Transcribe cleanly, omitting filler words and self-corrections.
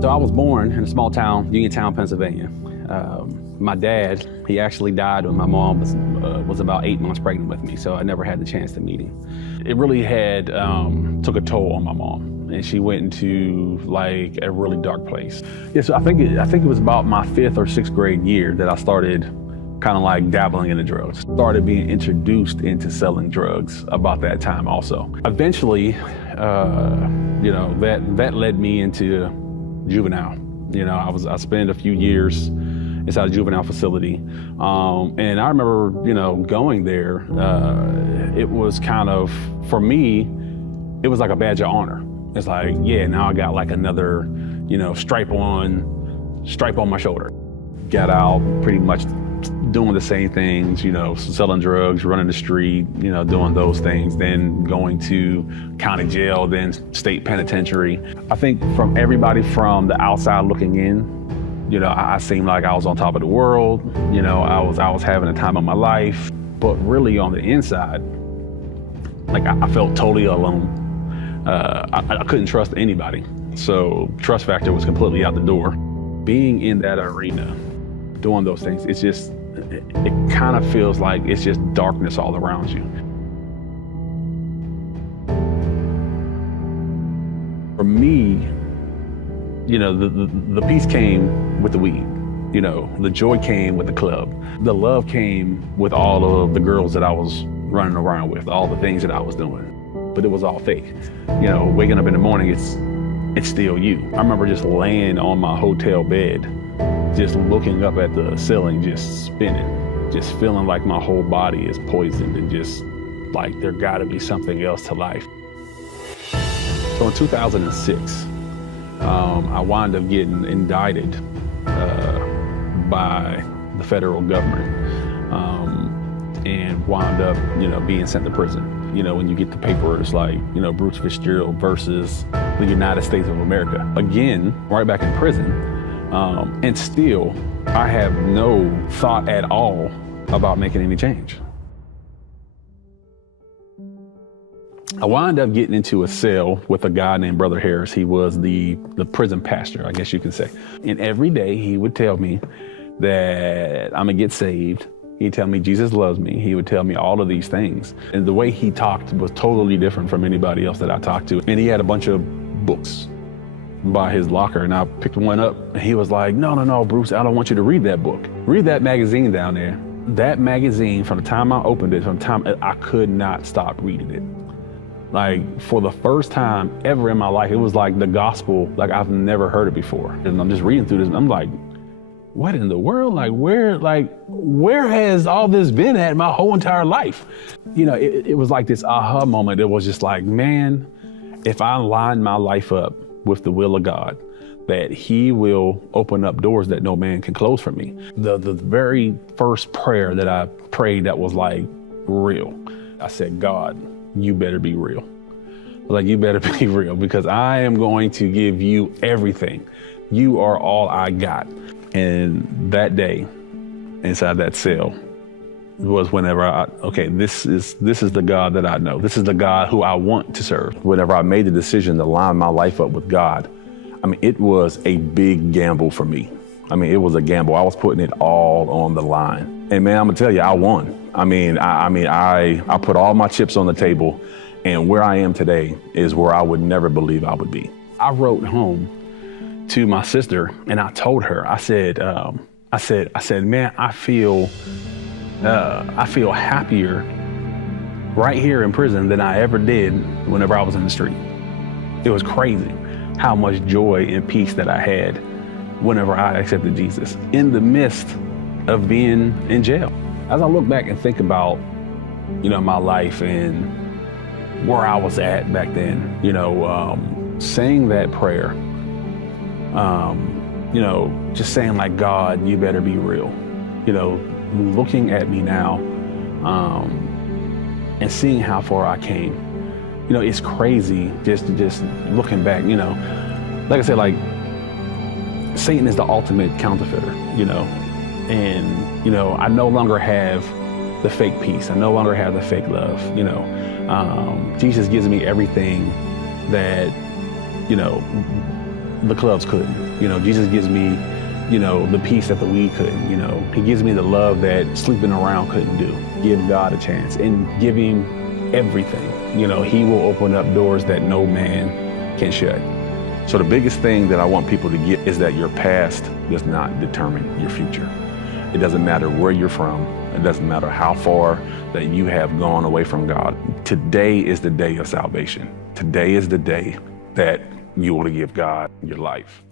So I was born in a small town, Uniontown, Pennsylvania. My dad, he actually died when my mom was about 8 months pregnant with me, so I never had the chance to meet him. It really had took a toll on my mom, and she went into like a really dark place. Yeah, so I think it was about my 5th or 6th grade year that I started kind of like dabbling in the drugs. Started being introduced into selling drugs about that time also. Eventually, that led me into juvenile. I spent a few years inside a juvenile facility. And I remember, going there, it was kind of, for me, it was like a badge of honor. It's like, yeah, now I got like another, stripe on my shoulder. Got out pretty much doing the same things, selling drugs, running the street, doing those things, then going to county jail, then state penitentiary. I think from everybody from the outside looking in, I seemed like I was on top of the world. I was having the time of my life, but really on the inside, like I felt totally alone. I couldn't trust anybody. So trust factor was completely out the door. Being in that arena, doing those things, it kind of feels like it's just darkness all around you. For me, the peace came with the weed. The joy came with the club. The love came with all of the girls that I was running around with, all the things that I was doing. But it was all fake. Waking up in the morning, it's still you. I remember just laying on my hotel bed, just looking up at the ceiling, just spinning, just feeling like my whole body is poisoned and just like there gotta be something else to life. So in 2006, I wound up getting indicted by the federal government and wound up, being sent to prison. When you get the paper, it's like, Bruce Fitzgerald versus the United States of America. Again, right back in prison. And still, I have no thought at all about making any change. I wound up getting into a cell with a guy named Brother Harris. He was the prison pastor, I guess you can say. And every day he would tell me that I'm gonna get saved. He'd tell me Jesus loves me. He would tell me all of these things. And the way he talked was totally different from anybody else that I talked to. And he had a bunch of books by his locker, and I picked one up, and he was like, no, Bruce, I don't want you to read that book. Read that magazine down there. That magazine, from the time I opened it, I could not stop reading it. Like, for the first time ever in my life, it was like the gospel, like I've never heard it before. And I'm just reading through this, and I'm like, what in the world? Where has all this been at my whole entire life? It was like this aha moment. It was just like, man, if I line my life up with the will of God, that he will open up doors that no man can close for me. The very first prayer that I prayed that was like real, I said, God, you better be real. Like, you better be real, because I am going to give you everything. You are all I got. And that day, inside that cell, was whenever this is the God that I know. This is the God who I want to serve. Whenever I made the decision to line my life up with God, it was a big gamble for me. It was a gamble. I was putting it all on the line. And man, I'm gonna tell you, I won. I put all my chips on the table, and where I am today is where I would never believe I would be. I wrote home to my sister, and I told her, I said, man, I feel happier right here in prison than I ever did whenever I was in the street. It was crazy how much joy and peace that I had whenever I accepted Jesus in the midst of being in jail. As I look back and think about, my life and where I was at back then, saying that prayer, just saying like, God, you better be real, looking at me now, and seeing how far I came, it's crazy just looking back, like I said, like Satan is the ultimate counterfeiter, and, I no longer have the fake peace. I no longer have the fake love, Jesus gives me everything that, the clubs couldn't. You know, Jesus gives me, you know, the peace that the weed couldn't. You know, he gives me the love that sleeping around couldn't do. Give God a chance and give him everything. You know, he will open up doors that no man can shut. So the biggest thing that I want people to get is that your past does not determine your future. It doesn't matter where you're from. It doesn't matter how far that you have gone away from God. Today is the day of salvation. Today is the day that you want to give God your life.